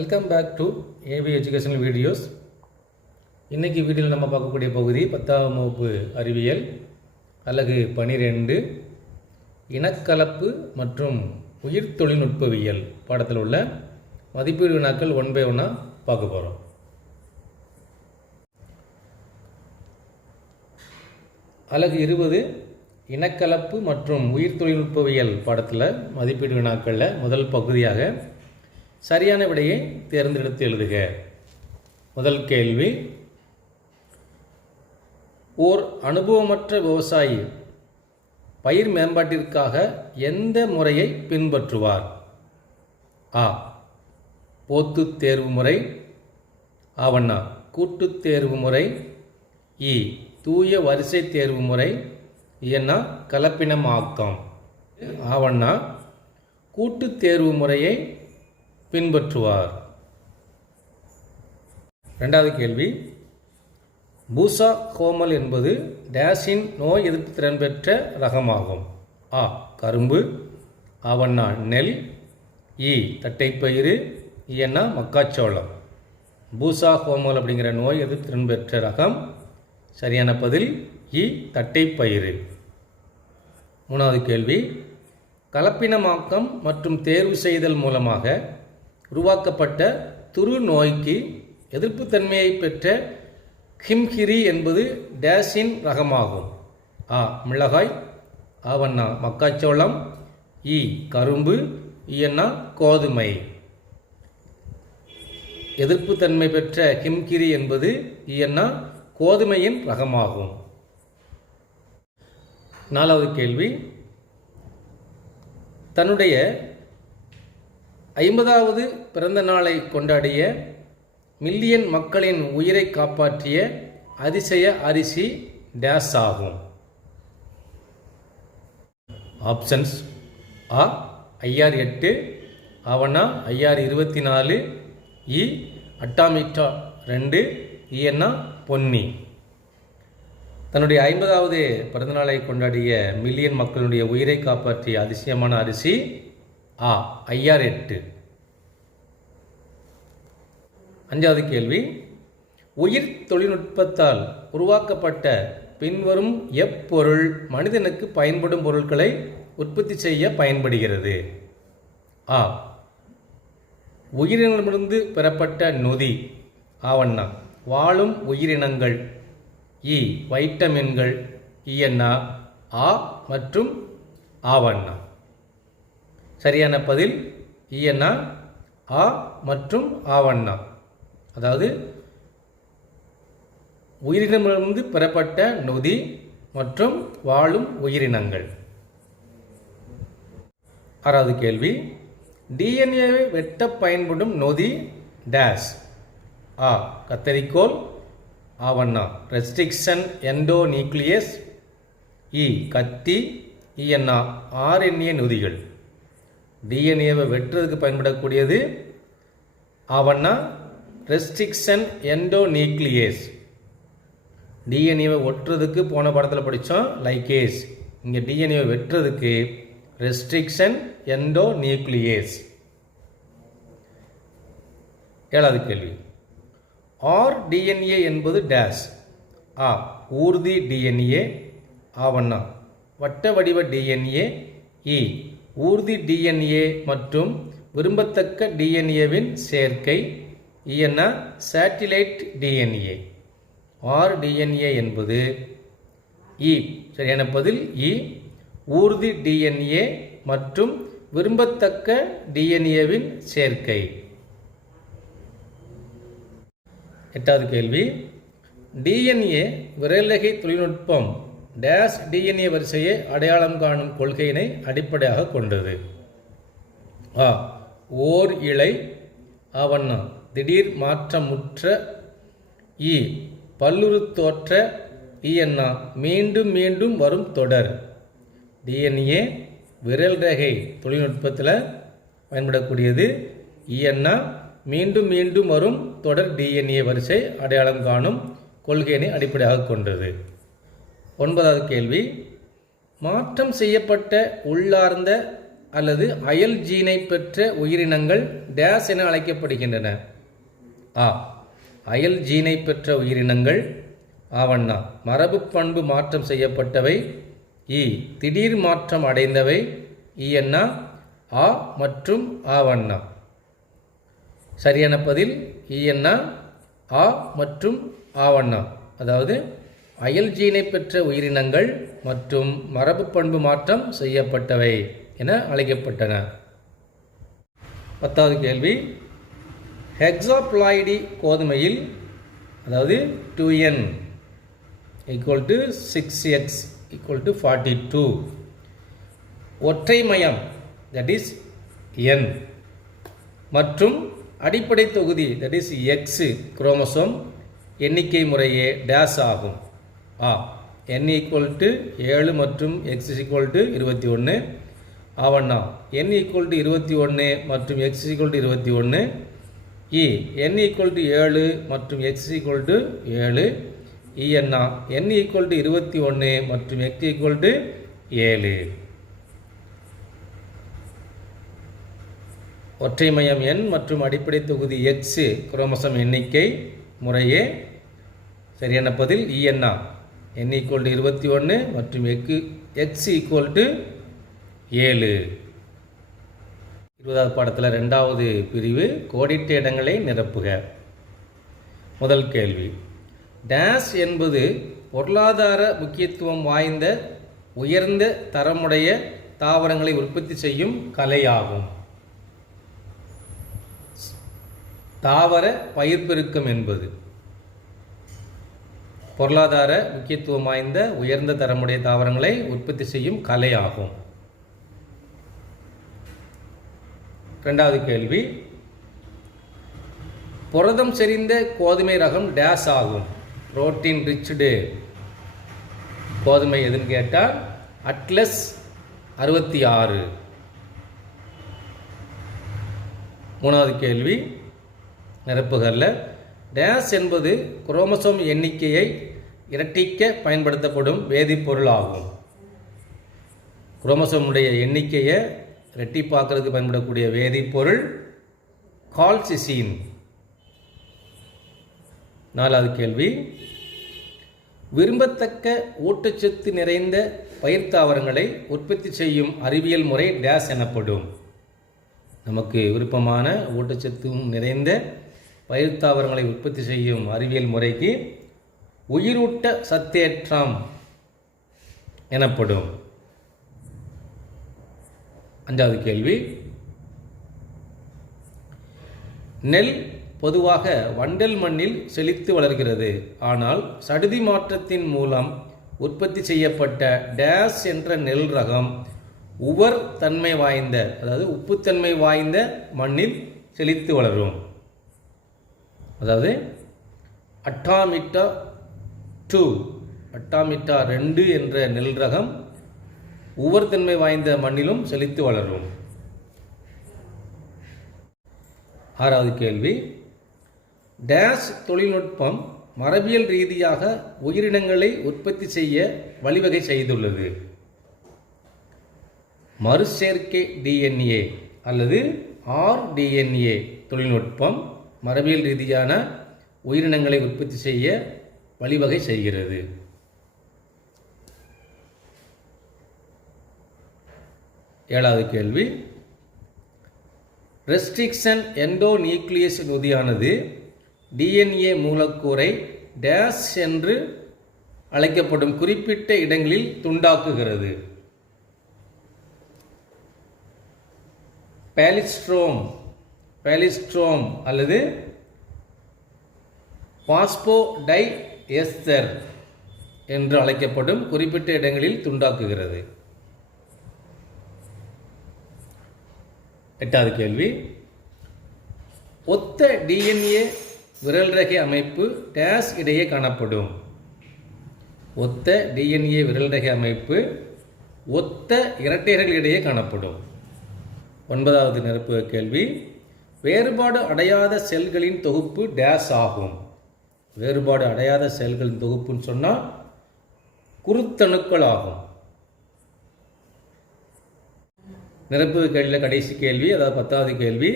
Welcome back to AV educational videos. இன்றைக்கி வீடியோவில் நம்ம பார்க்கக்கூடிய பகுதி 10ஆம் வகுப்பு அறிவியல் அலகு 12 இனக்கலப்பு மற்றும் உயிர் தொழில்நுட்பவியல் பாடத்தில் உள்ள மதிப்பீடு வினாக்கள் 1 by 1 பார்க்க போகிறோம். அலகு 20 இனக்கலப்பு மற்றும் உயிர் தொழில்நுட்பவியல் பாடத்தில் மதிப்பீடு வினாக்களில் முதல் பகுதியாக சரியான விடையை தேர்ந்தெடுத்து எழுதுக. முதல் கேள்வி, ஓர் அனுபவமற்ற விவசாயி பயிர் மேம்பாட்டிற்காக எந்த முறையை பின்பற்றுவார்? ஆ, போத்து தேர்வு முறை. ஆவண்ணா, கூட்டுத் தேர்வு முறை. இ, தூய வரிசை தேர்வு முறை. என்ன, கலப்பினமாக்கம். ஆவண்ணா, கூட்டுத் தேர்வு முறையை பின்பற்றுவார். இரண்டாவது கேள்வி, பூசா கோமல் என்பது டேஷின் நோய் எதிர்ப்பு திறன் பெற்ற ரகமாகும். ஆ, கரும்பு. ஆவண்ணா, நெல். இ, தட்டைப்பயிறு. என்ன, மக்காச்சோளம். பூசா கோமல் அப்படிங்கிற நோய் எதிர்ப்பு திறன் பெற்ற ரகம். சரியான பதில் இ, தட்டைப்பயிறு. மூணாவது கேள்வி, கலப்பினமாக்கம் மற்றும் தேர்வு செய்தல் மூலமாக உருவாக்கப்பட்ட துரு நோய்க்கு எதிர்ப்புத்தன்மையை பெற்ற ஹிம்கிரி என்பது டேஷின் ரகமாகும். ஆ, மிளகாய். ஆவண்ணா, மக்காச்சோளம். இ, கரும்பு. இயன்னா, கோதுமை. எதிர்ப்புத்தன்மை பெற்ற ஹிம்கிரி என்பது இயன்னா கோதுமையின் ரகமாகும். நாலாவது கேள்வி, தன்னுடைய 50வது பிறந்த நாளை கொண்டாடிய மில்லியன் மக்களின் உயிரை காப்பாற்றிய அதிசய அரிசி டேஸ் ஆகும். ஆப்ஷன்ஸ்: ஆ, IR8. ஆவண்ணா, IR24. இ, அட்டாமிட்டா 2. இயன்னா, பொன்னி. தன்னுடைய 50வது பிறந்தநாளை கொண்டாடிய மில்லியன் மக்களுடைய உயிரை காப்பாற்றிய அதிசயமான அரிசி ஆ, IR8. அஞ்சாவது கேள்வி, உயிர் தொழில்நுட்பத்தால் உருவாக்கப்பட்ட பின்வரும் எப்பொருள் மனிதனுக்கு பயன்படும் பொருட்களை உற்பத்தி செய்ய பயன்படுகிறது? ஆ, உயிரினமிருந்து பெறப்பட்ட நொதி. ஆவண்ணா, வாழும் உயிரினங்கள். இ, வைட்டமின்கள். இயன்னா, ஆ மற்றும் ஆவண்ணா. சரியான பதில் இயன்னா, ஆ மற்றும் ஆவண்ணா. அதாவது உயிரினமிருந்து பெறப்பட்ட நொதி மற்றும் வாழும் உயிரினங்கள். ஆறாவது கேள்வி, டிஎன்ஏவை வெட்ட பயன்படும் நொதி டேஷ். ஆ, கத்தரிக்கோல். ஆவண்ணா, ரெஸ்ட்ரிக்ஷன் எண்டோநியூக்ளியஸ். இ, கத்தி. இயன்னா, RNA நொதிகள். டிஎன்ஏவை வெட்டுறதுக்கு பயன்படக்கூடியது ஆவண்ணா, ரெஸ்ட்ரிக்ஷன் எண்டோநியூக்ளியஸ். டிஎன்ஏவை ஒட்டுறதுக்கு போன படத்தில் படித்தோம் லைகேஸ். இங்கே டிஎன்ஏவை வெட்டுறதுக்கு ரெஸ்ட்ரிக்ஷன் எண்டோநியூக்ளியஸ். ஏழாவது கேள்வி, RDNA என்பது டேஷ். ஆ, ஊர்தி டிஎன்ஏ. ஆவண்ணா, வட்ட வடிவ டிஎன்ஏ. இ, ஊர்தி டிஎன்ஏ மற்றும் விரும்பத்தக்க டிஎன்ஏவின் சேர்க்கை. இயன்னா, சேட்டிலைட் டிஎன்ஏ. RDNA என்பது இ. சரியான பதில் இ, ஊர்தி டிஎன்ஏ மற்றும் விரும்பத்தக்க டிஎன்ஏவின் சேர்க்கை. எட்டாவது கேள்வி, டிஎன்ஏ விரலகை தொழில்நுட்பம் டேஷ் டிஎன்ஏ வரிசையை அடையாளம் காணும் கொள்கையினை அடிப்படையாக கொண்டது? ஆ, ஓர் இழை. ஆவண்ணா, திடீர் மாற்றமுற்ற. இ, பல்லுறு தோற்ற. இயன்னா, மீண்டும் மீண்டும் வரும் தொடர். டிஎன்ஏ விரல் ரேகை தொழில்நுட்பத்தில் பயன்படக்கூடியது. இயன்னா, மீண்டும் மீண்டும் வரும் தொடர் டிஎன்ஏ வரிசை அடையாளம் காணும் கொள்கையினை அடிப்படையாக கொண்டது. ஒன்பதாவது கேள்வி, மாற்றம் செய்யப்பட்ட உள்ளார்ந்த அல்லது அயல் ஜீனை பெற்ற உயிரினங்கள் டேஸ் என அழைக்கப்படுகின்றன. ஆ. அயல் ஜீனை பெற்ற உயிரினங்கள். ஆவண்ணா மரபு பண்பு மாற்றம் செய்யப்பட்டவை. இ. திடீர் மாற்றம் அடைந்தவை. இஎன்னா ஆ மற்றும் ஆவண்ணா. சரியான பதில் இஎன்னா ஆ மற்றும் ஆவண்ணா. அதாவது அயல் ஜீனை பெற்ற உயிரினங்கள் மற்றும் மரபு பண்பு மாற்றம் செய்யப்பட்டவை என அழைக்கப்பட்டன. 10வது கேள்வி. ஹெக்ஸாப்ளாய்டி கோதுமையில், அதாவது 2n = 6x = 42, ஒற்றை மையம் தட் இஸ் n மற்றும் அடிப்படை தொகுதி தட் இஸ் x குரோமோசோம் எண்ணிக்கை முறையே டேஸ் ஆகும். ஆ. n = 7 மற்றும் x = 21. ஆவண்ணா n = 21 மற்றும் x = 21. இ. n = 7 மற்றும் x = 7. இஎன்னா n = 21 மற்றும் x = 7. ஒற்றை மையம் n மற்றும் அடிப்படை தொகுதி x குரோமோசோம் எண்ணிக்கை முறையே. சரியான பதில் இஎன்னா n = 21 மற்றும் x = 7. 20வது பாடத்தில் 2வது பிரிவு கோடிட்ட இடங்களை நிரப்புக. முதல் கேள்வி. டேஸ் என்பது பொருளாதார முக்கியத்துவம் வாய்ந்த உயர்ந்த தரமுடைய தாவரங்களை உற்பத்தி செய்யும் கலையாகும். தாவர பயிர் பெருக்கம் என்பது பொருளாதார முக்கியத்துவம் வாய்ந்த உயர்ந்த தரமுடைய தாவரங்களை உற்பத்தி செய்யும் கலையாகும். 2வது கேள்வி. புரதம் செறிந்த கோதுமை ரகம் டேஸ் ஆகும். புரோட்டீன் ரிச்டு கோதுமை எதுன்னு கேட்டால் அட்லஸ் 66. 3வது கேள்வி நிரப்புகள்ல டேஸ் என்பது குரோமோசோம் எண்ணிக்கையை இரட்டிக்க பயன்படுத்தப்படும் வேதிப்பொருள் ஆகும். குரோமோசோமுடைய எண்ணிக்கையை இரட்டிப்பாக்குறதுக்கு பயன்படக்கூடிய வேதிப்பொருள் கால்சிசின். 4வது கேள்வி. விரும்பத்தக்க ஊட்டச்சத்து நிறைந்த பயிர் தாவரங்களை உற்பத்தி செய்யும் அறிவியல் முறை டேஸ் எனப்படும். நமக்கு விருப்பமான ஊட்டச்சத்தும் நிறைந்த பயிர் தாவரங்களை உற்பத்தி செய்யும் அறிவியல் முறைக்கு உயிரூட்ட சத்தேற்றம் எனப்படும். 5வது கேள்வி. நெல் பொதுவாக வண்டல் மண்ணில் செழித்து வளர்கிறது. ஆனால் சடுதி மாற்றத்தின் மூலம் உற்பத்தி செய்யப்பட்ட டேஸ் என்ற நெல் ரகம் உவர் தன்மை வாய்ந்த, அதாவது உப்புத்தன்மை வாய்ந்த மண்ணில் செழித்து வளரும். அதாவது அட்டாமிட்டா 2 என்ற நெல் ரகம் உவர்தன்மை வாய்ந்த மண்ணிலும் செழித்து வளரும். 6வது கேள்வி. டேஸ் தொழில்நுட்பம் மரபியல் ரீதியாக உயிரினங்களை உற்பத்தி செய்ய வழிவகை செய்துள்ளது. மறுசேர்க்கை டிஎன்ஏ அல்லது ஆர்டிஎன்ஏ தொழில்நுட்பம் மரபியல் ரீதியான உயிரினங்களை உற்பத்தி செய்ய வழிவகை செய்கிறது. 7வது கேள்வி. ரெஸ்ட்ரிக்ஷன் எண்டோநியூக்ளியஸ் நொதியானது டிஎன்ஏ மூலக்கூறை டேஸ் என்று அழைக்கப்படும் குறிப்பிட்ட இடங்களில் துண்டாக்குகிறது. பாலிஸ்ட்ரோம் அல்லது பாஸ்போடை எஸ்தர் என்று அழைக்கப்படும் குறிப்பிட்ட இடங்களில் துண்டாக்குகிறது. 8வது கேள்வி. ஒத்த டிஎன்ஏ விரல் ரேகை அமைப்பு டேஸ் இடையே காணப்படும். ஒத்த டிஎன்ஏ விரல் ரேகை அமைப்பு ஒத்த இரட்டையர்கள் இடையே காணப்படும். 9வது நிரப்பு கேள்வி. வேறுபாடு அடையாத செல்களின் தொகுப்பு டேஸ் ஆகும். வேறுபாடு அடையாத செல்களின் தொகுப்புன்னு சொன்னால் குருத்தணுக்கள் ஆகும். நிரப்பு கேள்வியில் கடைசி கேள்வி, அதாவது 10வது கேள்வி.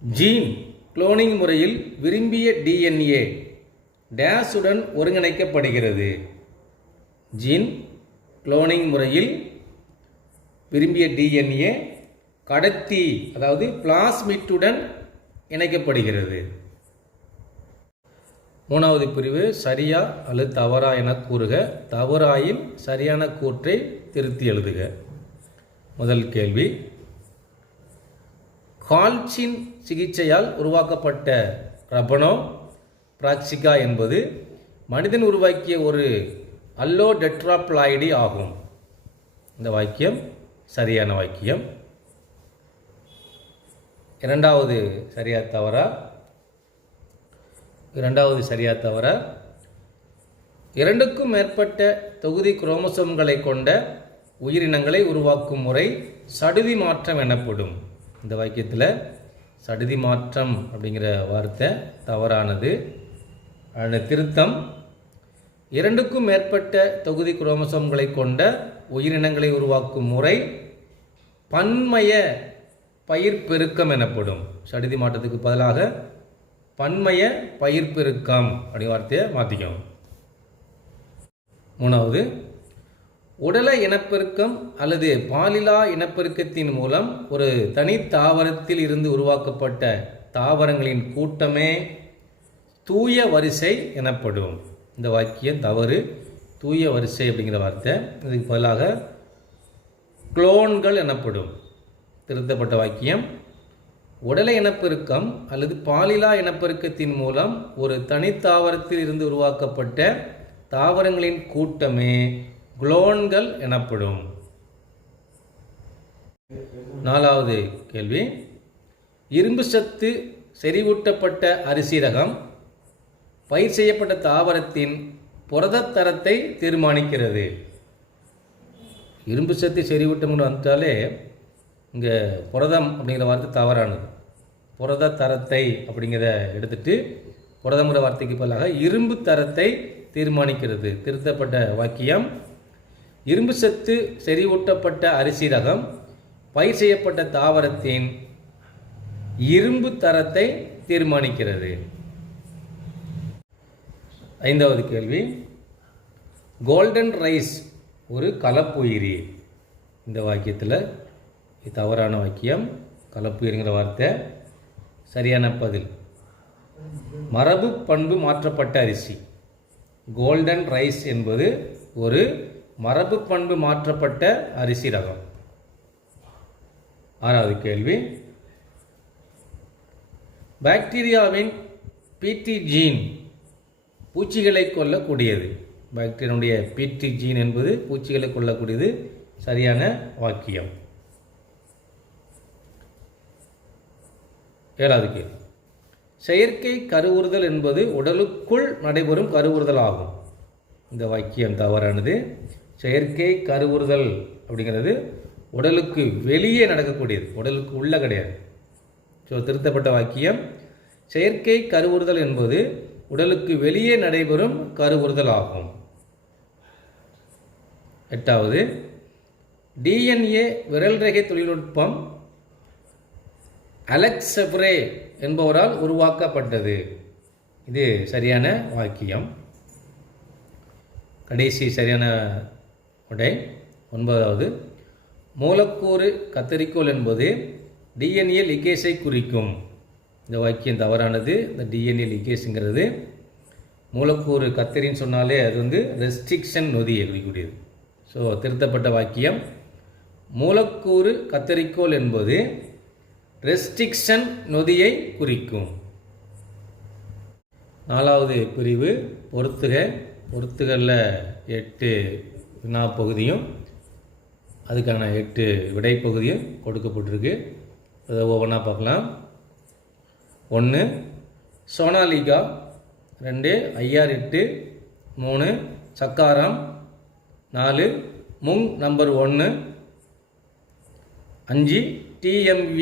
ஜீன் குளோனிங் முறையில் விரும்பிய டிஎன்ஏ டேஷுடன் ஒருங்கிணைக்கப்படுகிறது. ஜீன் குளோனிங் முறையில் விரும்பிய டிஎன்ஏ கடத்தி, அதாவது பிளாஸ்மிட்டுடன் இணைக்கப்படுகிறது. 3வது பிரிவு சரியா அல்லது தவறா என கூறுக. தவறாயில் சரியான கூற்றை திருத்தி எழுதுக. முதல் கேள்வி, கால்சின் சிகிச்சையால் உருவாக்கப்பட்ட ரபனோ பிராக்சிகா என்பது மனிதன் உருவாக்கிய ஒரு அல்லோடெட்ராப்ளாய்டி ஆகும். இந்த வாக்கியம் சரியான வாக்கியம். 2வது சரியா தவறா? 2வது சரியா தவறா? 2க்கும் மேற்பட்ட தொகுதி குரோமோசோம்களை கொண்ட உயிரினங்களை உருவாக்கும் முறை சடுதி மாற்றம் எனப்படும். இந்த வாக்கியத்தில் சடுதி மாற்றம் அப்படிங்கிற வார்த்தை தவறானது. திருத்தம், 2க்கும் மேற்பட்ட தொகுதி குரோமோசோம்களை கொண்ட உயிரினங்களை உருவாக்கும் முறை பன்மய பயிர்பெருக்கம் எனப்படும். சடுதி மாற்றத்துக்கு பதிலாக பன்மய பயிர்பெருக்கம் அப்படி வார்த்தையை மாற்றிக்கும். 3வது, உடல இனப்பெருக்கம் அல்லது பாலிலா இனப்பெருக்கத்தின் மூலம் ஒரு தனி தாவரத்தில் இருந்து உருவாக்கப்பட்ட தாவரங்களின் கூட்டமே தூய வரிசை எனப்படும். இந்த வாக்கியம் தவறு. தூய வரிசை அப்படிங்கிற வார்த்தை, இதுக்கு பதிலாக குளோன்கள் எனப்படும். திருத்தப்பட்ட வாக்கியம், உடல இனப்பெருக்கம் அல்லது பாலிலா இனப்பெருக்கத்தின் மூலம் ஒரு தனித்தாவரத்தில் இருந்து உருவாக்கப்பட்ட தாவரங்களின் கூட்டமே குளோன்கள் எனப்படும். 4வது கேள்வி, இரும்பு சத்து செறிவூட்டப்பட்ட அரிசி ரகம் பயிர் செய்யப்பட்ட தாவரத்தின் புரதத் தரத்தை தீர்மானிக்கிறது. இரும்பு சத்து செறிவூட்டம்னு வந்துட்டாலே இங்கே புரதம் அப்படிங்கிற வார்த்தை தவறானது. புரத தரத்தை அப்படிங்கிற எடுத்துட்டு புரதமுறை வார்த்தைக்கு பதிலாக இரும்பு தரத்தை தீர்மானிக்கிறது. திருத்தப்பட்ட வாக்கியம், இரும்பு சத்து செறிவூட்டப்பட்ட அரிசி ரகம் பயிர் செய்யப்பட்ட தாவரத்தின் இரும்பு தரத்தை தீர்மானிக்கிறது. 5வது கேள்வி, கோல்டன் ரைஸ் ஒரு கலப்புயிரி. இந்த வாக்கியத்தில் தவறான வாக்கியம். கலப்புயிரிங்கிற வார்த்தை சரியான பதில் மரபு பண்பு மாற்றப்பட்ட அரிசி. கோல்டன் ரைஸ் என்பது ஒரு மரபு பண்பு மாற்றப்பட்ட அரிசி ரகம். 6வது கேள்வி, பாக்டீரியாவின் பிடி ஜீன் பூச்சிகளை கொல்லக்கூடியது. பாக்டீரியாவுடைய பிடி ஜீன் என்பது பூச்சிகளை கொல்லக்கூடியது. சரியான வாக்கியம். 7வது கேள்வி, செயற்கை கருவுறுதல் என்பது உடலுக்குள் நடைபெறும் கருவுறுதல் ஆகும். இந்த வாக்கியம் தவறானது. செயற்கை கருவுறுதல் அப்படிங்கிறது உடலுக்கு வெளியே நடக்கக்கூடியது, உடலுக்கு உள்ள கிடையாது. ஸோ திருத்தப்பட்ட வாக்கியம், செயற்கை கருவுறுதல் என்பது உடலுக்கு வெளியே நடைபெறும் கருவுறுதல் ஆகும். 8வது, டிஎன்ஏ விரல் ரேகை தொழில்நுட்பம் அலெக்ஸ் செப்ரே என்பவரால் உருவாக்கப்பட்டது. இது சரியான வாக்கியம். கடைசி சரியான விடை 9வது, மூலக்கூறு கத்தரிக்கோல் என்பது டிஎன்ஏ லிகேஸை குறிக்கும். இந்த வாக்கியம் தவறானது. இந்த டிஎன்ஏ லிகேஸுங்கிறது மூலக்கூறு கத்தரின்னு சொன்னாலே அது ரெஸ்ட்ரிக்ஷன் நொதியை குறிக்கக்கூடியது. ஸோ திருத்தப்பட்ட வாக்கியம், மூலக்கூறு கத்தரிக்கோல் என்பது ரெஸ்ட்ரிக்ஷன் நொதியை குறிக்கும். 4வது பிரிவு பொறுத்துக. பொறுத்துகளில் 8 வினா பகுதியும் அதுக்கான 8 விடை பகுதியும் கொடுக்கப்பட்டிருக்கு. அதை ஒவ்வொன்றா பார்க்கலாம். 1 சோனாலிகா, 2 IR8, 3 சக்காராம், 4 mung number 1, 5 TMV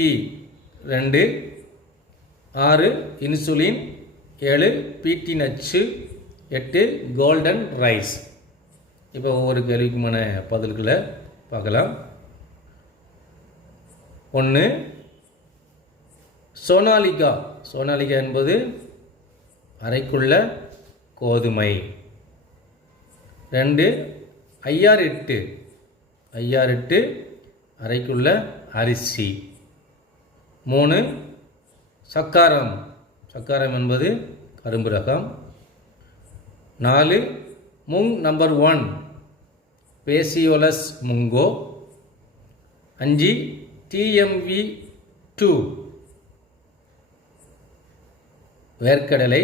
2, 6 insulin, 7 BT நச்சு, 8 கோல்டன் ரைஸ். இப்போ ஒவ்வொரு கேள்விக்குமான பதில்களை பார்க்கலாம். 1 சோனாலிகா, சோனாலிகா என்பது அரைக்குள்ள கோதுமை. 2 ஐயாரெட்டு, ஐயாரெட்டு அரைக்குள்ள அரிசி. 3 சக்காரம், சக்காரம் என்பது கரும்பு ரகம். 4 முங் நம்பர் 1 பேசியோலஸ் முங்கோ. 5 TMV2 வேர்க்கடலை.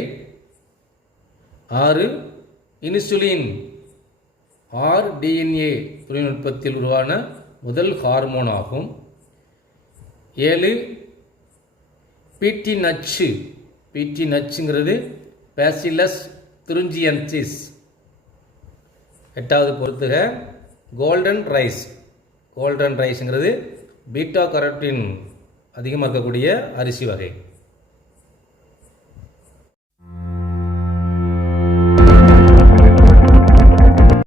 6 இன்சுலின், RDNA தொழில்நுட்பத்தில் உருவான முதல் ஹார்மோன் ஆகும். 7 பீட்டி நச்சு, பீட்டி நச்சுங்கிறது பேசிலஸ் துரிஞ்சியன்சிஸ். 8வது பொறுத்துக கோல்டன் ரைஸ், கோல்டன் ரைஸ்ங்கிறது பீட்டா கரோட்டின் அதிகமாக இருக்கக்கூடிய அரிசி வகை.